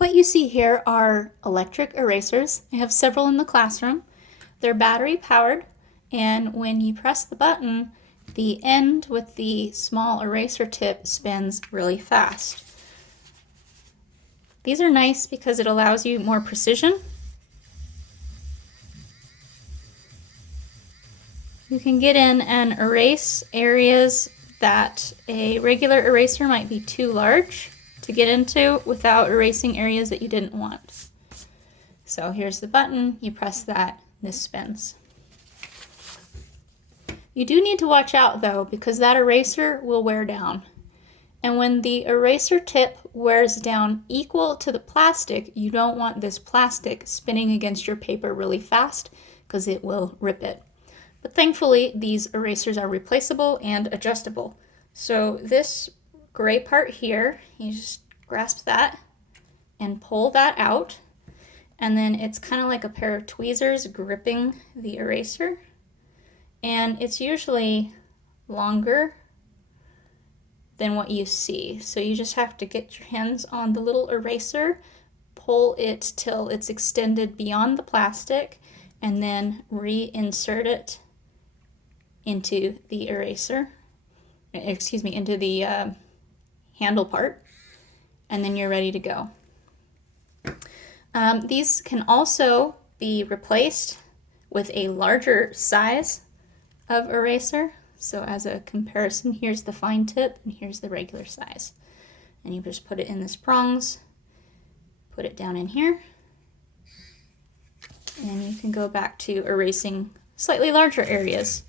What you see here are electric erasers. I have several in the classroom. They're battery powered, and when you press the button, the end with the small eraser tip spins really fast. These are nice because it allows you more precision. You can get in and erase areas that a regular eraser might be too large to get into without erasing areas that you didn't want. So here's the button, you press that, this spins. You do need to watch out though, because that eraser will wear down. And when the eraser tip wears down equal to the plastic, you don't want this plastic spinning against your paper really fast because it will rip it. But thankfully, these erasers are replaceable and adjustable. So this gray part here, you just grasp that and pull that out. And then it's kind of like a pair of tweezers gripping the eraser. And it's usually longer than what you see. So you just have to get your hands on the little eraser, pull it till it's extended beyond the plastic, and then reinsert it into the eraser, into the handle part, and then you're ready to go. These can also be replaced with a larger size of eraser. So as a comparison, here's the fine tip and here's the regular size. And you just put it in this prongs, put it down in here, and you can go back to erasing slightly larger areas.